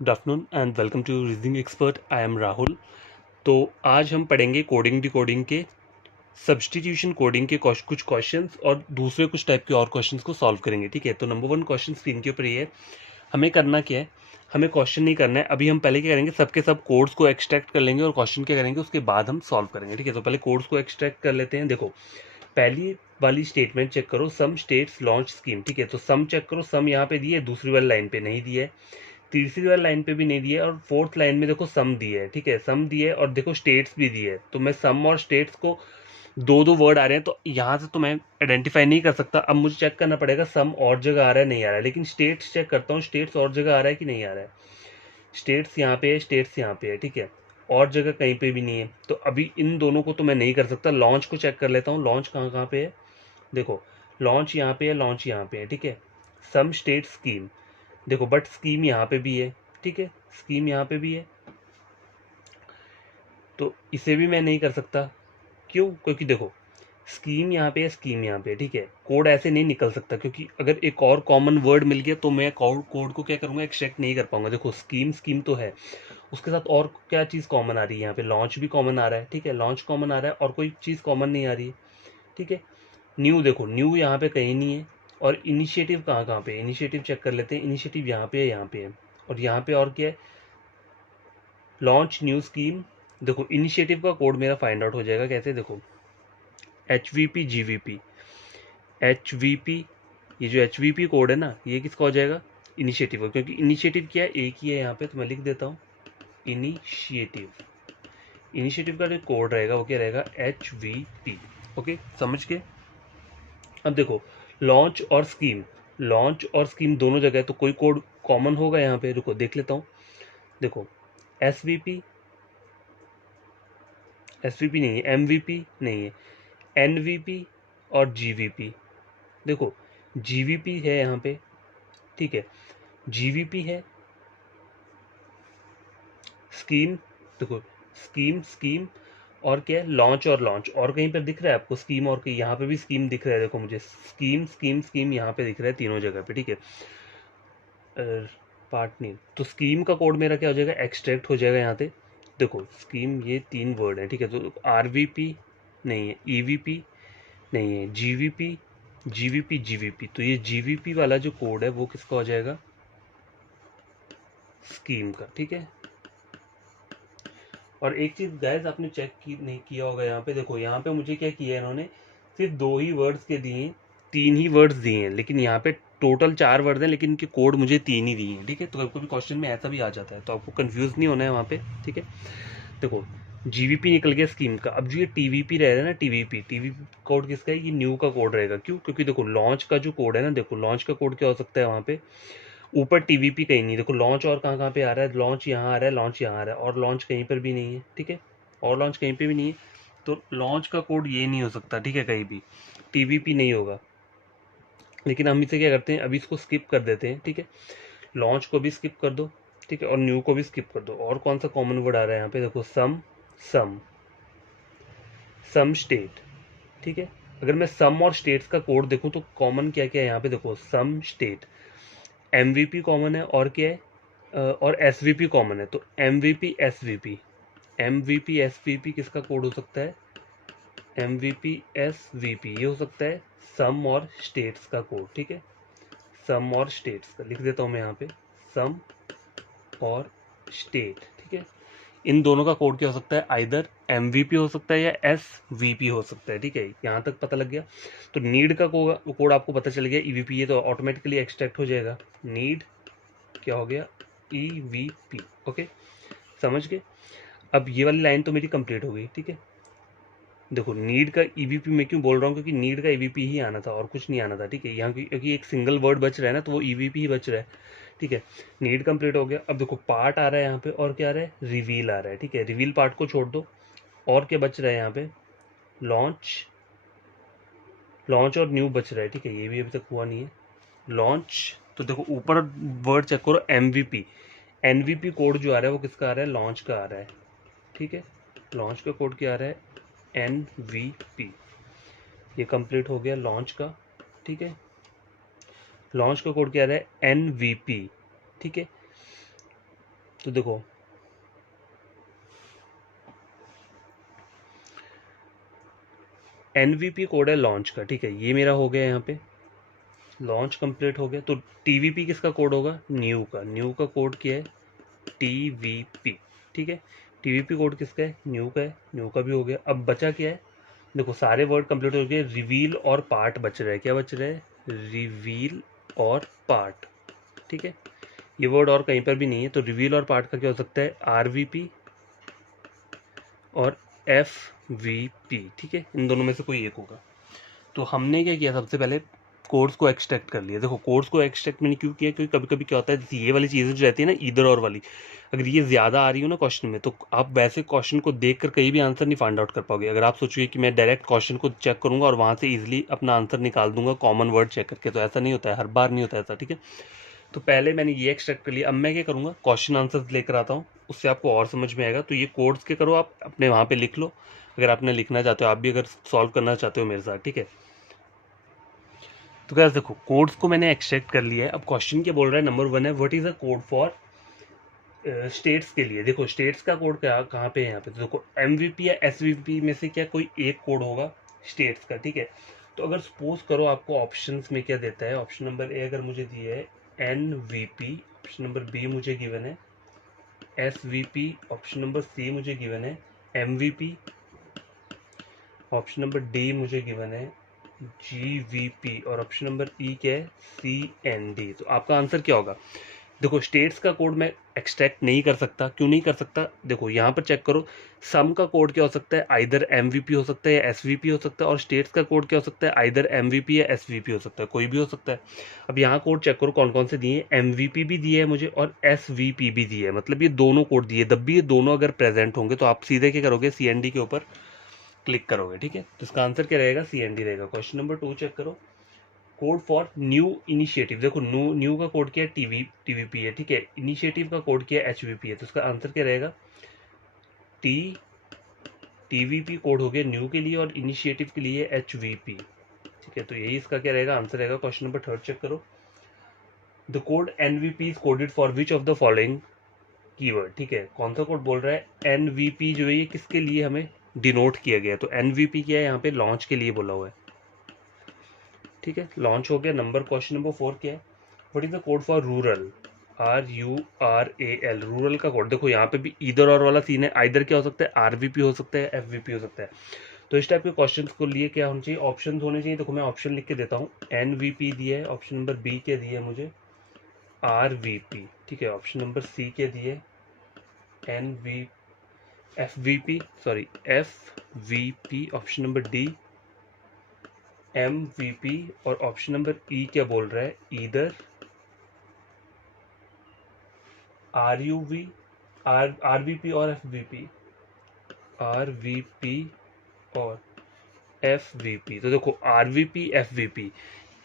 Good afternoon and welcome to reasoning expert. I am Rahul. तो आज हम पढ़ेंगे कोडिंग डिकोडिंग के सब्सटीट्यूशन कोडिंग के कुछ क्वेश्चंस और दूसरे कुछ टाइप के और क्वेश्चंस को सॉल्व करेंगे। ठीक है, तो नंबर वन क्वेश्चन स्क्रीन के ऊपर ये है। हमें करना क्या है, हमें क्वेश्चन नहीं करना है। अभी हम पहले क्या करेंगे, सबके सब कोड्स को एक्सट्रैक्ट कर लेंगे और क्वेश्चन क्या करेंगे उसके बाद हम सॉल्व करेंगे। ठीक है, तो पहले कोड्स को एक्सट्रैक्ट कर लेते हैं। देखो, पहली वाली स्टेटमेंट चेक करो, सम स्टेट्स लॉन्च स्कीम। ठीक है, तो सम चेक करो, सम यहाँ पे दिए, दूसरी वाली लाइन पे नहीं दिया है, तीसरी वाली लाइन पे भी नहीं दिया है, और फोर्थ लाइन में देखो सम दिए है। ठीक है, सम दिए है और देखो स्टेट्स भी दिए है। तो मैं सम और स्टेट्स को दो दो वर्ड आ रहे हैं तो यहाँ से तो मैं आइडेंटिफाई नहीं कर सकता। अब मुझे चेक करना पड़ेगा सम और जगह आ रहा है नहीं आ रहा है, लेकिन स्टेट्स चेक करता हूँ, स्टेट्स और जगह आ रहा है कि नहीं आ रहा है। स्टेट्स यहाँ पे है, स्टेट्स यहाँ पे है। ठीक है, और जगह कहीं पे भी नहीं है, तो अभी इन दोनों को तो मैं नहीं कर सकता। लॉन्च को चेक कर लेता हूँ, लॉन्च कहाँ कहाँ पे है। देखो, लॉन्च यहाँ पे है, लॉन्च यहाँ पे है। ठीक है, सम स्टेट स्कीम, देखो बट स्कीम यहाँ पे भी है। ठीक है, स्कीम यहाँ पे भी है, तो इसे भी मैं नहीं कर सकता। क्यों? क्योंकि देखो, स्कीम यहाँ पे है, स्कीम यहाँ पे है। ठीक है, कोड ऐसे नहीं निकल सकता, क्योंकि अगर एक और कॉमन वर्ड मिल गया तो मैं कोड को क्या करूँगा, एक्सट्रैक्ट नहीं कर पाऊंगा। देखो, स्कीम स्कीम तो है, उसके साथ और क्या चीज़ कॉमन आ रही है, यहाँ पे लॉन्च भी कॉमन आ रहा है। ठीक है, लॉन्च कॉमन आ रहा है और कोई चीज़ कॉमन नहीं आ रही है। ठीक है, न्यू, देखो न्यू यहाँ पे कहीं नहीं है, और इनिशिएटिव कहाँ कहाँ पे है, इनिशिएटिव चेक कर लेते हैं। इनिशिएटिव यहाँ पे है, यहाँ पे है, और यहाँ पे और क्या है, लॉन्च न्यू स्कीम। देखो, इनिशिएटिव का कोड मेरा फाइंड आउट हो जाएगा कैसे, देखो HVP GVP, HVP, ये जो HVP कोड है ना, ये किसका हो जाएगा, इनिशिएटिव का, क्योंकि इनिशिएटिव क्या है, एक ही है यहाँ पे, तो मैं लिख देता हूँ इनिशिएटिव। इनिशिएटिव का जो कोड रहेगा वो क्या रहेगा, HVP। ओके, समझ के। अब देखो, लॉन्च और स्कीम, लॉन्च और स्कीम दोनों जगह है, तो कोई कोड कॉमन होगा यहाँ पे। रुको देख लेता हूँ। देखो, SVP, SVP नहीं है, MVP नहीं है, NVP और GVP। देखो, GVP है यहाँ पे। ठीक है, GVP है, स्कीम, देखो स्कीम स्कीम, और क्या है, लॉन्च और लॉन्च। और कहीं पर दिख रहा है आपको स्कीम, और कहीं यहाँ पे भी स्कीम दिख रहा है। देखो मुझे स्कीम स्कीम स्कीम यहाँ पे दिख रहा है तीनों जगह पे। ठीक है, पार्ट नहीं, तो स्कीम का कोड मेरा क्या हो जाएगा, एक्सट्रैक्ट हो जाएगा यहाँ पे। देखो स्कीम, ये तीन वर्ड है। ठीक है, तो RVP नहीं है, EVP नहीं है, GVP GVP GVP, तो ये GVP वाला जो कोड है वो किसका हो जाएगा, स्कीम का। ठीक है, और एक चीज गैस आपने चेक की नहीं किया होगा, यहाँ पे देखो, यहाँ पे मुझे क्या किया है इन्होंने, सिर्फ दो ही वर्ड्स के दिए हैं, तीन ही वर्ड्स दिए हैं, लेकिन यहाँ पे टोटल चार वर्ड हैं, लेकिन इनके कोड मुझे तीन ही दिए हैं। ठीक है, तो कभी क्वेश्चन में ऐसा भी आ जाता है, तो आपको कंफ्यूज नहीं होना है वहाँ पे। ठीक है, देखो GVP निकल गया स्कीम का। अब जो ये TVP रह रहा है ना, TVP कोड किसका है, ये न्यू का कोड रहेगा। क्यों? क्योंकि देखो लॉन्च का जो कोड है ना, देखो लॉन्च का कोड क्या हो सकता है वहाँ पे, ऊपर TVP कहीं नहीं, देखो लॉन्च और कहाँ कहाँ पे आ रहा है, लॉन्च यहाँ आ रहा है, लॉन्च यहाँ आ रहा है, और लॉन्च कहीं पर भी नहीं है। ठीक है, और लॉन्च कहीं पे भी नहीं है, तो लॉन्च का कोड ये नहीं हो सकता। ठीक है, कहीं भी TVP नहीं होगा। लेकिन हम इसे क्या करते हैं, अभी इसको स्किप कर देते हैं। ठीक है, लॉन्च को भी स्किप कर दो। ठीक है, और न्यू को भी स्किप कर दो। और कौन सा कॉमन वर्ड आ रहा है यहाँ पे, देखो सम, सम सम स्टेट। ठीक है, अगर मैं सम और स्टेट्स का कोड देखूं तो कॉमन क्या क्या है यहाँ पे, देखो सम स्टेट, MVP कॉमन है, और क्या है, और SVP कॉमन है। तो MVP SVP किसका कोड हो सकता है, MVP SVP, ये हो सकता है सम और स्टेट्स का कोड। ठीक है, सम और स्टेट्स का लिख देता हूँ मैं यहाँ पे, सम और स्टेट। ठीक है, इन दोनों का कोड क्या हो सकता है, आइदर MVP हो सकता है या SVP हो सकता है। ठीक है, यहाँ तक पता लग गया। तो नीड का कोड आपको पता चल गया, EVP, ये तो ऑटोमेटिकली एक्सट्रैक्ट हो जाएगा। नीड क्या हो गया, EVP। ओके, समझ गए। अब ये वाली लाइन तो मेरी कंप्लीट हो गई। ठीक है, देखो नीड का EVP मैं क्यों बोल रहा हूँ, क्योंकि नीड का EVP ही आना था और कुछ नहीं आना था। ठीक है, यहाँ क्योंकि एक सिंगल वर्ड बच रहा है ना, तो वो EVP ही बच रहा है। ठीक है, नीड कंप्लीट हो गया। अब देखो पार्ट आ रहा है यहाँ पे, और क्या आ रहा है, रिवील आ रहा है। ठीक है, रिवील पार्ट को छोड़ दो, और क्या बच रहा है यहाँ पे, लॉन्च, लॉन्च और न्यू बच रहा है। ठीक है, ये भी अभी तक हुआ नहीं है, लॉन्च। तो देखो ऊपर वर्ड चेक करो, MVP, NVP कोड जो आ रहा है वो किसका आ रहा है, लॉन्च का आ रहा है। ठीक है, लॉन्च का कोड क्या आ रहा है, NVP। ये कंप्लीट हो गया लॉन्च का। ठीक है, लॉन्च का कोड क्या आ रहा है, NVP। ठीक है, तो देखो एनवीपी कोड है लॉन्च का, ठीक है, ये मेरा हो गया यहाँ पे लॉन्च कंप्लीट हो गया। तो टीवीपी किसका कोड होगा? न्यू का। न्यू का कोड क्या है? टीवीपी, ठीक है। टीवीपी कोड किसका है? न्यू का है। न्यू का भी हो गया। अब बचा क्या है? देखो सारे वर्ड कंप्लीट हो गए, रिवील और पार्ट बच रहा है। क्या बच रहा है? रिवील और पार्ट, ठीक है। ये वर्ड और कहीं पर भी नहीं है, तो रिवील और पार्ट का क्या हो सकता है? आरवीपी और एफवीपी, ठीक है, इन दोनों में से कोई एक होगा। तो हमने क्या किया, सबसे पहले कोड्स को एक्सट्रैक्ट कर लिया। देखो कोड्स को एक्सट्रैक्ट मैंने क्यों किया, क्योंकि कभी कभी क्या होता है, जैसे ये वाली चीज़ें जो रहती है ना, इधर और वाली, अगर ये ज़्यादा आ रही हो ना क्वेश्चन में, तो आप वैसे क्वेश्चन को देख कर कहीं भी आंसर नहीं फाइंड आउट कर पाओगे। अगर आप सोचोगे कि मैं डायरेक्ट क्वेश्चन को चेक करूंगा और वहाँ से ईजिली अपना आंसर निकाल दूंगा कॉमन वर्ड चेक करके, तो ऐसा नहीं होता है, हर बार नहीं होता ऐसा, ठीक है। तो पहले मैंने ये एक्सट्रैक्ट कर लिया। अब मैं क्या करूँगा, क्वेश्चन आंसर्स लेकर आता हूँ, उससे आपको और समझ में आएगा। तो ये कोड्स के करो, आप अपने वहाँ पे लिख लो, अगर आपने लिखना चाहते हो, आप भी अगर सॉल्व करना चाहते हो मेरे साथ, ठीक है। तो क्या देखो कोड्स को मैंने एक्सट्रैक्ट कर लिया है। अब क्वेश्चन क्या बोल रहा है, नंबर 1 है, what is a code for states के लिए। देखो स्टेट्स का कोड क्या कहाँ पे है यहाँ पे, तो देखो एमवीपी या एसवीपी में से क्या कोई एक कोड होगा स्टेट्स का, ठीक है। तो अगर सपोज करो आपको ऑप्शंस में क्या देता है, ऑप्शन नंबर ए अगर मुझे दिया है एनवीपी, ऑप्शन नंबर बी मुझे गिवन है एसवीपी, ऑप्शन नंबर सी मुझे गिवन है एमवीपी, ऑप्शन नंबर डी मुझे गिवन है जीवीपी, और ऑप्शन नंबर ई क्या है? सीएनडी। तो आपका आंसर क्या होगा? देखो स्टेट्स का कोड मैं एक्सट्रैक्ट नहीं कर सकता। क्यों नहीं कर सकता? देखो यहाँ पर चेक करो, सम का कोड क्या हो सकता है? आइदर एमवीपी हो सकता है या एसवीपी हो सकता है, और स्टेट्स का कोड क्या हो सकता है? आइदर एमवीपी या एसवीपी हो सकता है, कोई भी हो सकता है। अब यहाँ कोड चेक करो कौन कौन से दिए हैं, एमवीपी भी दिए है मुझे और एसवीपी भी दिए है, मतलब ये दोनों कोड दिए। जब भी ये दोनों अगर प्रेजेंट होंगे तो आप सीधे क्या करोगे, सीएनडी के ऊपर क्लिक करोगे, ठीक है। तो इसका आंसर क्या रहेगा? सीएनडी रहेगा। क्वेश्चन नंबर 2 चेक करो, कोड फॉर न्यू इनिशिएटिव। देखो न्यू का कोड क्या है? टीवीपी है, ठीक है। इनिशिएटिव का कोड क्या है? एचवीपी है। तो इसका आंसर क्या रहेगा? टीवीपी कोड हो गया न्यू के लिए और इनिशिएटिव के लिए एचवीपी, ठीक है। तो यही इसका क्या रहेगा? आंसर रहेगा। क्वेश्चन नंबर 3 चेक करो, the code NVP is coded for which of the following keyword, ठीक है। कौन सा कोड बोल रहा है? एनवीपी जो है ये किसके लिए हमें डिनोट किया गया है? तो एनवीपी क्या है? यहाँ पे लॉन्च के लिए बोला हुआ है, ठीक है। लॉन्च हो गया। नंबर क्वेश्चन नंबर 4 क्या है? What is the code for rural? RURAL, rural का कोड। देखो यहाँ पे भी इधर और वाला सीन है, आइदर क्या हो सकता है? आरवीपी हो सकता है, एफवीपी हो सकता है। तो इस टाइप के क्वेश्चंस को लिए क्या होना चाहिए? ऑप्शन होने चाहिए। देखो मैं ऑप्शन लिख के देता हूँ, एनवीपी दिया है, ऑप्शन नंबर बी क्या दिया है मुझे? आरवीपी, ठीक है। ऑप्शन नंबर सी क्या दिए? एफवीपी, ऑप्शन नंबर डी एमवीपी, और ऑप्शन नंबर ई क्या बोल रहा है? ईदर आरवीपी और एफवीपी, आरवीपी और एफवीपी। तो देखो आरवीपी एफवीपी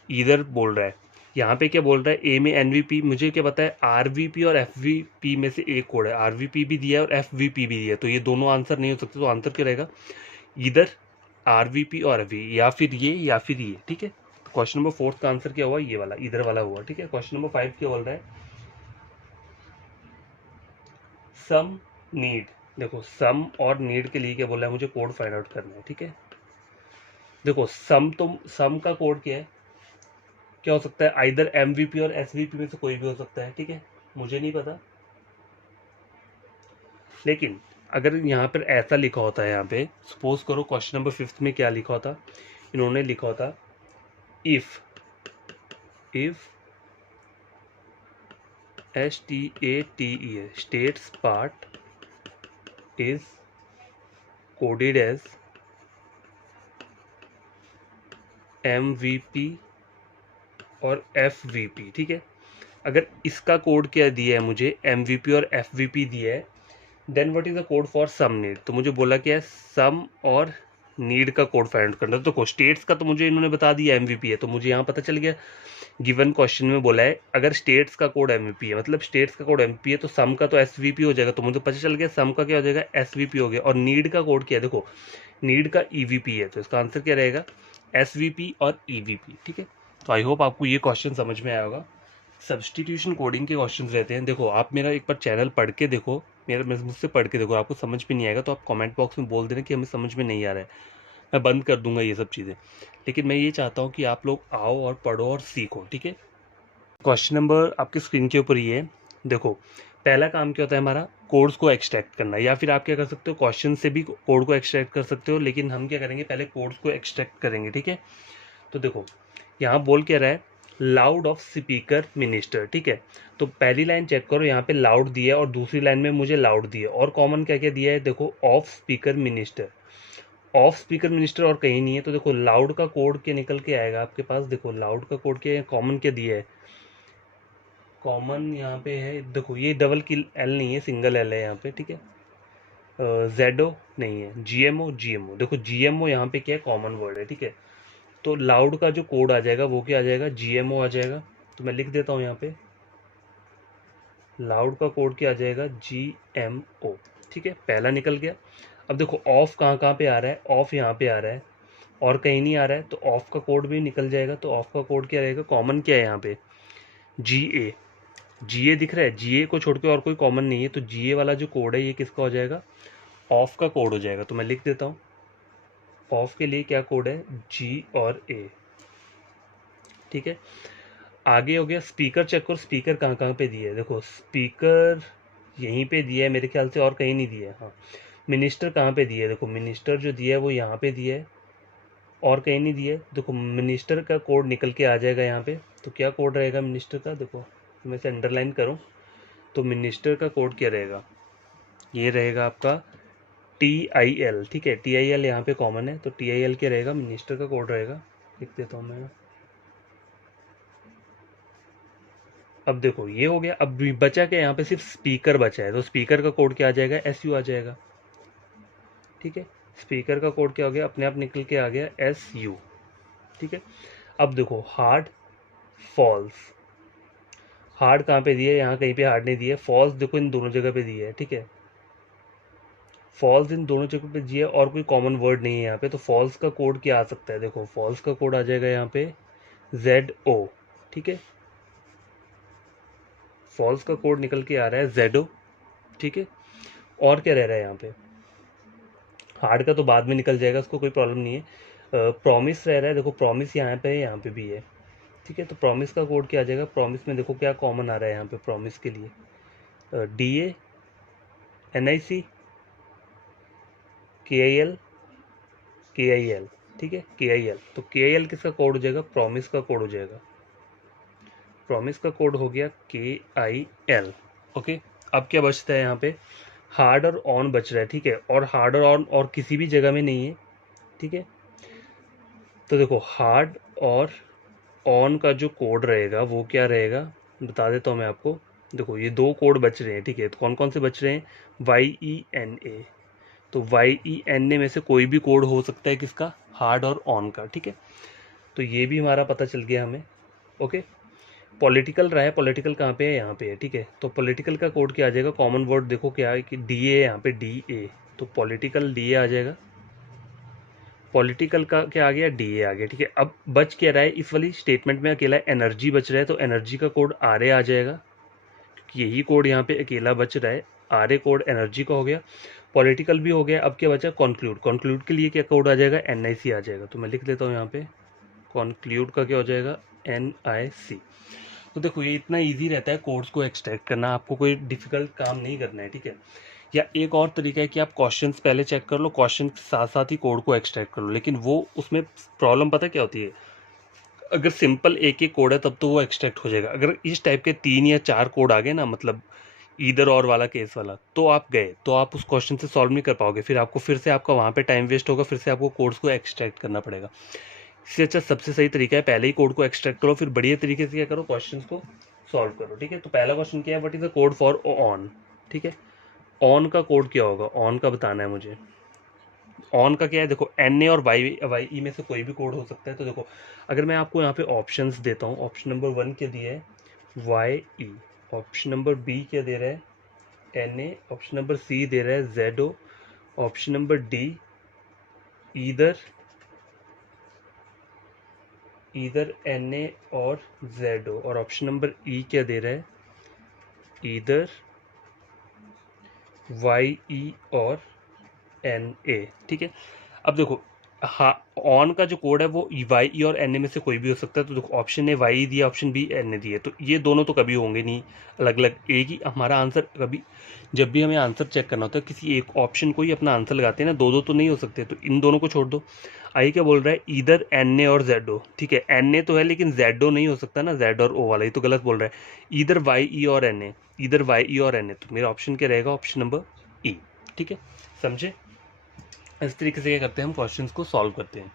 इधर बोल रहा है, यहाँ पे क्या बोल रहा है? ए में एनवीपी। मुझे क्या पता है? आरवीपी और एफवीपी में से एक कोड है, आरवीपी भी दिया है और एफवीपी भी दिया है, तो ये दोनों आंसर नहीं हो सकते। तो आंसर क्या रहेगा? इधर आरवीपी और एफवी, या फिर ये या फिर ये, ठीक है। क्वेश्चन नंबर 4 का आंसर क्या हुआ? ये वाला, इधर वाला हुआ, ठीक है। क्वेश्चन नंबर 5 क्या बोल रहा है? सम नीड। देखो सम और नीड के लिए क्या बोला है? मुझे कोड फाइंड आउट करना है, ठीक है। देखो सम का कोड क्या है? क्या हो सकता है? आइदर एमवीपी और एसवीपी में से कोई भी हो सकता है, ठीक है। मुझे नहीं पता, लेकिन अगर यहाँ पर ऐसा लिखा होता है, यहाँ पे सपोज करो क्वेश्चन नंबर 5 में क्या लिखा होता, इन्होंने लिखा होता if STATE states part is coded as MVP और FVP, ठीक है। अगर इसका कोड क्या दिया है मुझे? MVP और FVP दिया है, then what is the code for some need? तो मुझे बोला क्या है? सम और नीड का कोड फाइंड करना। तो स्टेट्स का तो मुझे इन्होंने बता दिया MVP है, तो मुझे यहाँ पता चल गया गिवन क्वेश्चन में बोला है अगर स्टेट्स का कोड MVP है, मतलब स्टेट्स का कोड MVP है, तो सम का तो SVP हो जाएगा। तो मुझे पता चल गया सम का क्या हो जाएगा? SVP हो गया। और नीड का कोड क्या है? देखो नीड का EVP है, तो इसका आंसर क्या रहेगा? SVP और EVP, ठीक है। तो आई होप आपको ये क्वेश्चन समझ में आया होगा। सब्स्टिट्यूशन कोडिंग के क्वेश्चन रहते हैं। देखो आप मेरा एक बार चैनल पढ़ के देखो, मुझसे पढ़ के देखो, आपको समझ में नहीं आएगा तो आप कमेंट बॉक्स में बोल देना कि हमें समझ में नहीं आ रहा है, मैं बंद कर दूंगा ये सब चीज़ें। लेकिन मैं ये चाहता हूँ कि आप लोग आओ और पढ़ो और सीखो, ठीक है। क्वेश्चन नंबर आपकी स्क्रीन के ऊपर ये है। देखो पहला काम क्या होता है हमारा, कोड्स को एक्सट्रैक्ट करना, या फिर आप क्या कर सकते हो, क्वेश्चन से भी कोड को एक्सट्रैक्ट कर सकते हो, लेकिन हम क्या करेंगे, पहले कोड्स को एक्सट्रैक्ट करेंगे, ठीक है। तो देखो यहाँ बोल क्या रहा है, लाउड ऑफ स्पीकर मिनिस्टर, ठीक है। तो पहली लाइन चेक करो, यहाँ पे लाउड दिया है और दूसरी लाइन में मुझे लाउड दिया है, और कॉमन क्या क्या दिया है, देखो of speaker minister. Of speaker minister और कहीं नहीं है, तो देखो लाउड का कोड क्या निकल के आएगा आपके पास, देखो लाउड का कोड क्या है, कॉमन क्या दिया है, कॉमन यहाँ पे है, देखो ये डबल की एल नहीं है, सिंगल एल है यहाँ पे, ठीक है। जेडो नहीं है, जीएमओ, जीएमओ, देखो जीएमओ यहाँ पे क्या है, कॉमन वर्ड है, ठीक है। तो लाउड का जो कोड आ जाएगा वो क्या आ जाएगा, जीएमओ आ जाएगा। तो मैं लिख देता हूँ यहाँ पे, लाउड का कोड क्या आ जाएगा, जीएमओ, ठीक है, पहला निकल गया। अब देखो ऑफ कहाँ कहाँ पे आ रहा है, ऑफ यहाँ पे आ रहा है और कहीं नहीं आ रहा है, तो ऑफ का कोड भी निकल जाएगा। तो ऑफ का कोड क्या रहेगा, कॉमन क्या है यहाँ पे, जीए, जीए दिख रहा है, जीए को छोड़ के और कोई कॉमन नहीं है, तो जीए वाला जो कोड है ये किसका हो जाएगा, ऑफ का कोड हो जाएगा। तो मैं लिख देता हूँ, ऑफ के लिए क्या कोड है, जी और ए, ठीक है। आगे हो गया स्पीकर, चेक करो स्पीकर कहाँ कहाँ पे दिया है, देखो स्पीकर यहीं पे दिया है मेरे ख्याल से, और कहीं नहीं दिया है। हाँ, मिनिस्टर कहाँ पे दिया है, देखो मिनिस्टर जो दिया है वो यहाँ पे दिया है और कहीं नहीं दिया है। देखो मिनिस्टर का कोड निकल के आ जाएगा यहाँ पे, तो क्या कोड रहेगा मिनिस्टर का, देखो मैं इसे अंडरलाइन करूँ तो मिनिस्टर का कोड क्या रहेगा, ये रहेगा आपका TIL, ठीक है। TIL यहाँ पे कॉमन है, तो TIL क्या रहेगा, मिनिस्टर का कोड रहेगा, लिख देता हूँ मैं। अब देखो ये हो गया, अब बचा क्या, यहाँ पे सिर्फ स्पीकर बचा है, तो स्पीकर का कोड क्या आ जाएगा, SU आ जाएगा, ठीक है। स्पीकर का कोड क्या हो गया, अपने आप निकल के आ गया, SU, ठीक है। अब देखो हार्ड, फॉल्स, हार्ड कहाँ पे दिया है, यहाँ कहीं पे हार्ड नहीं दिया है, फॉल्स देखो इन दोनों जगह पे दिया है, ठीक है। फॉल्स इन दोनों जगह पे दिया है और कोई कॉमन वर्ड नहीं है यहाँ पे, तो फॉल्स का कोड क्या आ सकता है, देखो फॉल्स का कोड आ जाएगा यहाँ पे ZO, ठीक है। फॉल्स का कोड निकल के आ रहा है ZO, ठीक है। और क्या रह रहा है यहाँ पे, हार्ड का तो बाद में निकल जाएगा, उसको कोई प्रॉब्लम नहीं है। प्रॉमिस रह रहा है, देखो प्रॉमिस यहाँ पे है, यहाँ पे भी है, ठीक है। तो प्रॉमिस का कोड क्या आ जाएगा, प्रॉमिस में देखो क्या कॉमन आ रहा है यहाँ पे प्रॉमिस के लिए, DA, NIC, KIL, KIL, ठीक है, KIL। तो KIL किसका कोड हो जाएगा, प्रॉमिस का कोड हो जाएगा, प्रॉमिस का कोड हो गया KIL, ओके। अब क्या बचता है यहाँ पे, हार्ड और ऑन बच रहा है, ठीक है, और हार्ड और ऑन और किसी भी जगह में नहीं है, ठीक है। तो देखो हार्ड और ऑन का जो कोड रहेगा वो क्या रहेगा, बता देता हूँ मैं आपको। देखो ये दो कोड बच रहे हैं, ठीक है, तो कौन कौन से बच रहे हैं, YENA, तो YENA में से कोई भी कोड हो सकता है किसका, हार्ड और ऑन का, ठीक है। तो ये भी हमारा पता चल गया हमें, ओके। पॉलिटिकल रहा है, पॉलिटिकल कहाँ पे है, यहाँ पे है, ठीक है। तो पॉलिटिकल का कोड क्या आ जाएगा, कॉमन वर्ड देखो क्या है कि DA है, यहाँ पे DA, तो पॉलिटिकल DA आ जाएगा। पॉलिटिकल का क्या आ गया, DA आ गया, ठीक है। अब बच क्या रहा है, इस वाली स्टेटमेंट में अकेला एनर्जी बच रहा है, तो एनर्जी का कोड RA आ जाएगा, क्योंकि यही कोड यहाँ पे अकेला बच रहा है, RA कोड एनर्जी का हो गया, पॉलिटिकल भी हो गया। अब क्या बचा, कॉन्क्लूड, कॉन्क्लूड के लिए क्या कोड आ जाएगा, NIC आ जाएगा। तो मैं लिख देता हूँ यहाँ पे, कॉन्क्लूड का क्या हो जाएगा, NIC। तो देखो ये इतना इजी रहता है कोड्स को एक्सट्रैक्ट करना, आपको कोई डिफिकल्ट काम नहीं करना है, ठीक है। या एक और तरीका है कि आप क्वेश्चंस पहले चेक कर लो, क्वेश्चन के साथ साथ ही कोड को एक्सट्रैक्ट कर लो, लेकिन वो उसमें प्रॉब्लम पता क्या होती है, अगर सिंपल एक एक कोड है तब तो वो एक्सट्रैक्ट हो जाएगा, अगर इस टाइप के 3 या 4 कोड आ गए ना, मतलब इधर और वाला केस वाला, तो आप गए, तो आप उस क्वेश्चन से सॉल्व नहीं कर पाओगे, फिर आपको फिर से आपका वहाँ पे टाइम वेस्ट होगा, फिर से आपको कोड्स को एक्सट्रैक्ट करना पड़ेगा। इससे अच्छा सबसे सही तरीका है पहले ही कोड को एक्सट्रैक्ट करो, फिर बढ़िया तरीके से क्या करो, क्वेश्चंस को सॉल्व करो, ठीक है। तो पहला क्वेश्चन क्या है, what is the code for on, ठीक है। ऑन का कोड क्या होगा, ऑन का बताना है मुझे। ऑन का क्या है, देखो NA और YE में से कोई भी कोड हो सकता है। तो देखो अगर मैं आपको यहाँ पे ऑप्शंस देता हूँ, ऑप्शन नंबर 1 क्या दिया है, YE, ऑप्शन नंबर B क्या दे रहा है, NA, ऑप्शन नंबर C दे रहा है ZO, option number D either either NA और ZO, और ऑप्शन नंबर ई क्या दे रहा है, ईदर YE और NA। ठीक है, अब देखो हाँ, ऑन का जो कोड है वो YE और NA में से कोई भी हो सकता है। तो देखो ऑप्शन ए YE दिया, ऑप्शन बी NA दिया, तो ये दोनों तो कभी होंगे नहीं अलग अलग, एक ही हमारा आंसर। कभी जब भी हमें आंसर चेक करना होता है किसी एक ऑप्शन को ही अपना आंसर लगाते हैं ना, दो दो तो नहीं हो सकते, तो इन दोनों को छोड़ दो। आई क्या बोल रहा है, इधर NA और ZO। ठीक है, NA तो है लेकिन ZO नहीं हो सकता ना, Z और O वाला, ये तो गलत बोल रहा है। इधर YE और NA, इधर YE और NA, तो मेरा ऑप्शन क्या रहेगा, ऑप्शन नंबर ई। ठीक है, समझे। इस तरीके से क्या करते हैं हम क्वेश्चंस को सॉल्व करते हैं।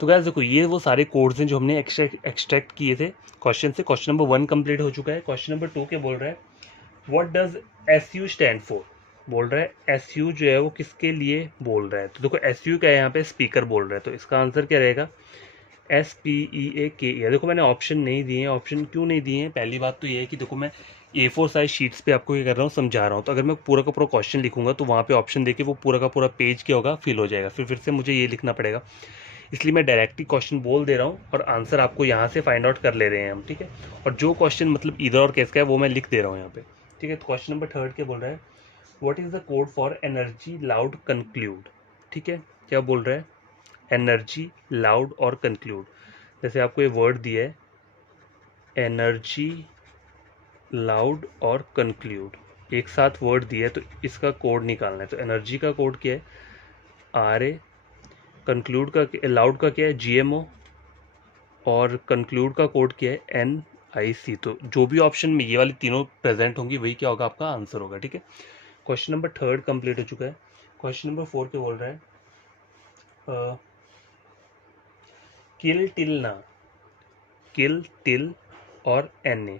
तो गाइस देखो ये वो सारे कोड्स हैं जो हमने एक्सट्रैक्ट किए थे क्वेश्चन से। क्वेश्चन नंबर 1 कंप्लीट हो चुका है। क्वेश्चन नंबर 2 क्या बोल रहा है, what does SU stand for. बोल रहा है SU जो है वो किसके लिए बोल रहा है। तो देखो SU क्या है, यहाँ पे स्पीकर बोल रहा है, तो इसका आंसर क्या रहेगा, SPEAKER। देखो मैंने ऑप्शन नहीं दिए हैं। ऑप्शन क्यों नहीं दिए हैं, पहली बात तो ये है कि देखो मैं A4 साइज शीट्स पे आपको क्या कर रहा हूँ, समझा रहा हूँ। तो अगर मैं पूरा का पूरा क्वेश्चन लिखूंगा तो वहाँ पे ऑप्शन देके वो पूरा का पूरा पेज क्या होगा, फिल हो जाएगा, फिर से मुझे ये लिखना पड़ेगा। इसलिए मैं डायरेक्टली क्वेश्चन बोल दे रहा हूँ और आंसर आपको यहाँ से फाइंड आउट कर ले रहे हैं हम। ठीक है, और जो क्वेश्चन मतलब इधर और केस का है वो मैं लिख दे रहा हूँ यहाँ पे। ठीक है, तो क्वेश्चन नंबर 3 क्या बोल रहा है, what is the code for energy loud conclude. ठीक है, क्या बोल रहा है, एनर्जी लाउड और कंक्लूड। जैसे आपको ये वर्ड दिया है, एनर्जी लाउड और कंक्लूड, एक साथ वर्ड दिया है, तो इसका कोड निकालना है। तो एनर्जी का कोड क्या है, RA, कंक्लूड का, लाउड का क्या है, GMO, और कंक्लूड का कोड क्या है, NIC। तो जो भी ऑप्शन में ये वाली तीनों प्रेजेंट होंगी वही क्या होगा, आपका आंसर होगा। ठीक है, क्वेश्चन नंबर 3 कंप्लीट हो चुका है। क्वेश्चन नंबर 4 क्या बोल रहा है, किल टिल ना, किल टिल और NA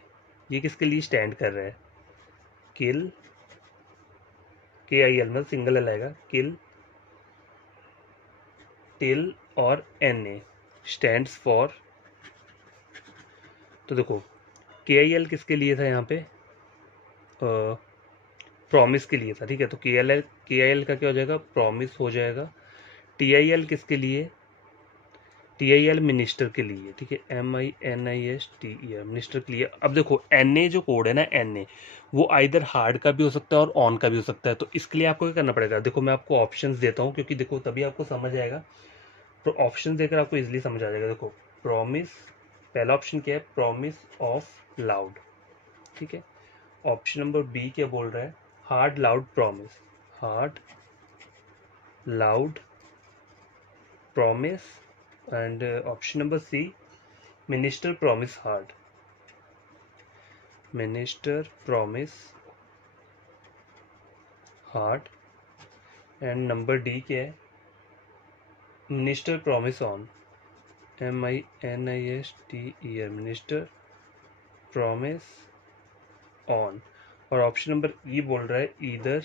ये किसके लिए स्टैंड कर रहा है, किल KIL मतलब सिंगल एल आएगा, किल टिल और NA स्टैंड्स फॉर। तो देखो KIL किसके लिए था यहाँ पे, प्रॉमिस के लिए था। ठीक है, तो KIL का क्या हो जाएगा, प्रॉमिस हो जाएगा। TIL किसके लिए, TIL मिनिस्टर के लिए। ठीक है, MINISTER मिनिस्टर के लिए। अब देखो NA जो कोड है ना, NA वो आइदर हार्ड का भी हो सकता है और ऑन का भी हो सकता है। तो इसके लिए आपको क्या करना पड़ेगा, देखो मैं आपको ऑप्शंस देता हूँ क्योंकि देखो तभी आपको समझ आएगा। तो ऑप्शन देकर आपको इजीली समझ आ जाएगा। देखो प्रॉमिस, पहला ऑप्शन क्या है, प्रॉमिस ऑफ लाउड। ठीक है, ऑप्शन नंबर बी क्या बोल रहा है, hard loud promise, hard loud promise. And option number C, minister promise hard, minister promise hard. And number D क्या है, minister promise on, MINISTER minister promise on. और option number E बोल रहा है इधर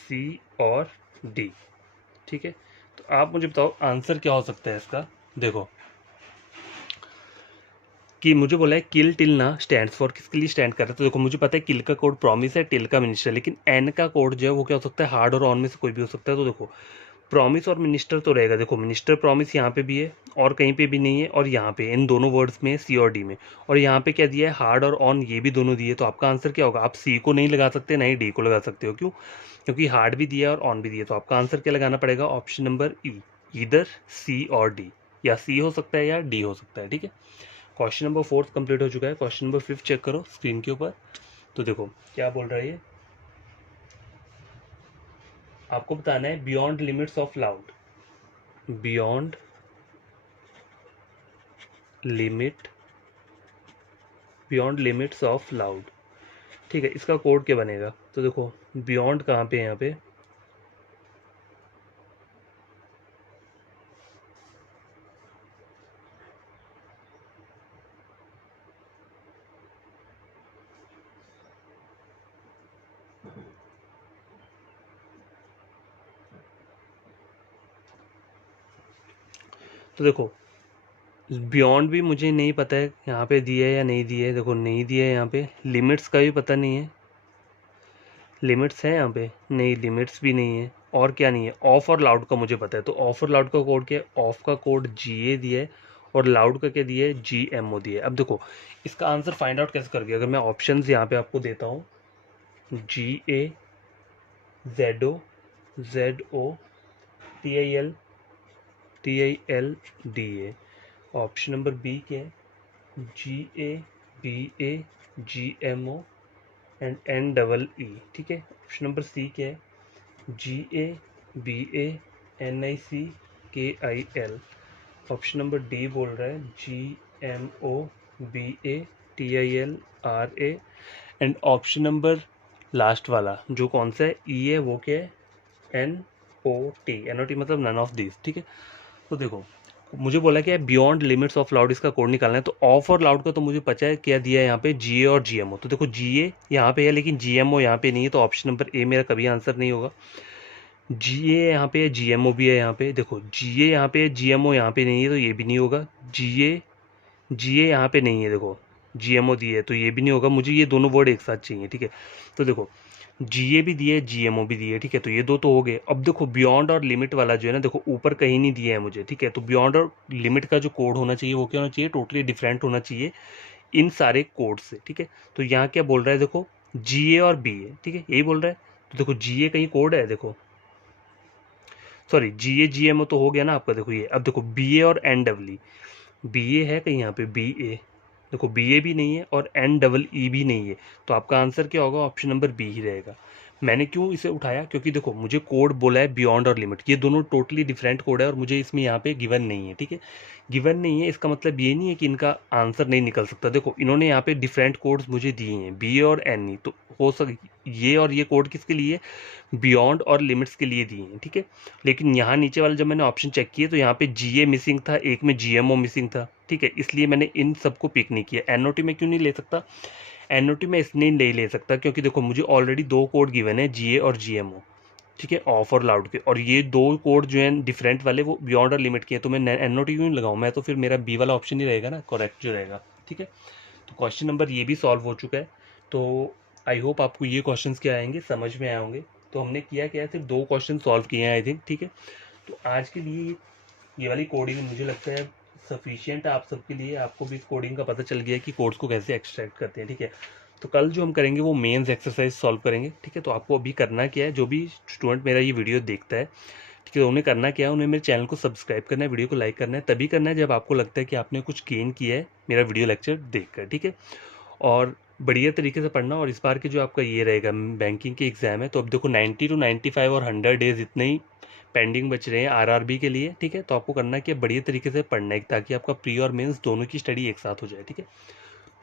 C और D। ठीक है, तो आप मुझे बताओ आंसर क्या हो सकता है इसका। देखो कि मुझे बोला है किल टिल ना स्टैंड फॉर, किसके लिए स्टैंड कर रहा है। तो देखो मुझे पता है किल का कोड प्रॉमिस है, टिल का मिनिस्टर, लेकिन एन का कोड जो है वो क्या हो सकता है, हार्ड और ऑन में से कोई भी हो सकता है। तो देखो प्रॉमिस और मिनिस्टर तो रहेगा। देखो मिनिस्टर प्रॉमिस यहाँ पे भी है और कहीं पे भी नहीं है, और यहाँ पे इन दोनों वर्ड्स में C और D में, और यहाँ पे क्या दिया है, हार्ड और ऑन, ये भी दोनों दिए। तो आपका आंसर क्या होगा, आप C को नहीं लगा सकते, ना ही D को लगा सकते हो। क्यों, क्योंकि हार्ड भी दिया है और ऑन भी दिया है। तो आपका आंसर क्या लगाना पड़ेगा, ऑप्शन नंबर ई, इधर C और D, या C हो सकता है या D हो सकता है। ठीक है, क्वेश्चन नंबर 4 कंप्लीट हो चुका है। क्वेश्चन नंबर 5 चेक करो स्क्रीन के ऊपर। तो देखो क्या बोल रहा है ये, आपको बताना है beyond limits of loud, beyond limit, beyond limits of loud. ठीक है, इसका कोड क्या बनेगा। तो देखो बियॉन्ड कहाँ पे है, यहाँ पे तो देखो बियॉन्ड भी मुझे नहीं पता है यहाँ पे दिया है या नहीं दिया है। देखो नहीं दिया है यहाँ पे, लिमिट्स का भी पता नहीं है, लिमिट्स है यहाँ पे नहीं, लिमिट्स भी नहीं है, और क्या नहीं है, ऑफ और लाउड का मुझे पता है। तो ऑफ और लाउड का कोड क्या है, ऑफ का कोड GA दिया है और लाउड का क्या दिया है, GMO दिया है। अब देखो इसका आंसर फाइंड आउट कैसे करोगे, अगर मैं ऑप्शंस यहाँ पे आपको देता हूँ, GA ZO ZO TIL DA, option number B क्या है, GA BA GMO and NEE, ठीक है। ऑप्शन नंबर सी क्या है, GA BA NIC KIL। Option number D बोल रहा है GMO BA TIL RA and option number last वाला जो कौन सा है, ई है, वो क्या है, NOT मतलब नन ऑफ दिस, ठीक है। तो देखो मुझे बोला क्या है, बियॉन्ड लिमिट्स ऑफ लाउड इसका कोड निकालना है। तो ऑफ और लाउड का तो मुझे पता है क्या दिया है यहाँ पे, GA और GMO। तो देखो GA यहाँ पे है लेकिन GMO यहाँ पे नहीं है, तो ऑप्शन नंबर ए मेरा कभी आंसर नहीं होगा। GA यहाँ पे है, GMO भी है यहाँ पे, देखो GA यहाँ पे है, GMO यहाँ पे नहीं है, तो ये भी नहीं होगा। GA यहाँ पे नहीं है, देखो GMO दिए है, तो ये भी नहीं होगा। मुझे ये दोनों वर्ड एक साथ चाहिए, ठीक है। तो देखो GA भी दिए, GMO भी दिए, ठीक है, तो ये दो तो हो गए। अब देखो बियॉन्ड और लिमिट वाला जो है ना, देखो ऊपर कहीं नहीं दिया है मुझे, ठीक है। तो बियॉन्ड और लिमिट का जो कोड होना चाहिए वो क्या होना चाहिए, टोटली डिफरेंट होना चाहिए इन सारे कोड से, ठीक है। तो यहाँ क्या बोल रहा है, देखो GA और BA, ठीक है, यही बोल रहा है। तो देखो GA कहीं कोड है, देखो सॉरी GA GMO तो हो गया ना आपका, देखो ये। अब देखो BA और NEE, BA है कहीं यहाँ पे, BA देखो BA भी नहीं है और NEE भी नहीं है, तो आपका आंसर क्या होगा, ऑप्शन नंबर बी ही रहेगा। मैंने क्यों इसे उठाया, क्योंकि देखो मुझे कोड बोला है बियॉन्ड और लिमिट, ये दोनों टोटली डिफरेंट कोड है और मुझे इसमें यहाँ पे गिवन नहीं है, ठीक है। गिवन नहीं है इसका मतलब ये नहीं है कि इनका आंसर नहीं निकल सकता। देखो इन्होंने यहाँ पे डिफरेंट कोड्स मुझे दिए हैं, BA और NE, तो हो सक ये और ये कोड किसके लिए, बियॉन्ड और लिमिट्स के लिए दिए हैं, ठीक है। लेकिन यहाँ नीचे वाला जब मैंने ऑप्शन चेक किए तो यहाँ पे GA मिसिंग था, एक में GMO मिसिंग था, ठीक है, इसलिए मैंने इन सबको पिक नहीं किया। NOT में क्यों नहीं ले सकता, NOT में इसलिए नहीं ले सकता क्योंकि देखो मुझे ऑलरेडी दो कोड गिवन है, GA और GMO, ठीक है, ऑफ और लाउड के, और ये दो कोड जो हैं डिफरेंट वाले वो बियॉन्ड और लिमिट के हैं, तो मैं NOT क्यों नहीं लगाऊँ, मैं तो फिर मेरा बी वाला ऑप्शन ही रहेगा ना करेक्ट जो रहेगा, ठीक है। तो क्वेश्चन नंबर ये भी सॉल्व हो चुका है। तो आई होप आपको ये क्वेश्चंस क्या आएंगे, समझ में आए होंगे। तो हमने किया क्या है, सिर्फ दो क्वेश्चन सॉल्व किए हैं आई थिंक, ठीक है। तो आज के लिए ये वाली कोडिंग मुझे लगता है सफिशिएंट है आप सबके लिए, आपको भी इस कोडिंग का पता चल गया है कि कोड्स को कैसे एक्सट्रैक्ट करते हैं, ठीक है। तो कल जो हम करेंगे वो मेंस एक्सरसाइज सॉल्व करेंगे, ठीक है। तो आपको अभी करना क्या है, जो भी स्टूडेंट मेरा ये वीडियो देखता है, ठीक है, उन्हें करना क्या है, उन्हें मेरे चैनल को सब्सक्राइब करना है, वीडियो को लाइक करना है, तभी करना है जब आपको लगता है कि आपने कुछ गेन किया है मेरा वीडियो लेक्चर देखकर, ठीक है। और बढ़िया तरीके से पढ़ना। और इस बार के जो आपका ये रहेगा बैंकिंग के एग्ज़ाम है, तो अब देखो 90 to 95 और 100 डेज इतने ही पेंडिंग बच रहे हैं RRB के लिए, ठीक है। तो आपको करना है कि बढ़िया तरीके से पढ़ना है ताकि आपका प्री और मेंस दोनों की स्टडी एक साथ हो जाए, ठीक है।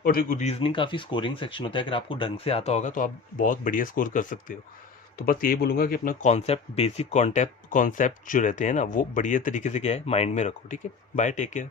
और देखो रीजनिंग काफ़ी स्कोरिंग सेक्शन होता है, अगर आपको ढंग से आता होगा तो आप बहुत बढ़िया स्कोर कर सकते हो। तो बस यही बोलूँगा कि अपना कॉन्सेप्ट, बेसिक कॉन्सेप्ट जो रहते हैं ना, वो बढ़िया तरीके से क्या है माइंड में रखो, ठीक है। Bye, take care.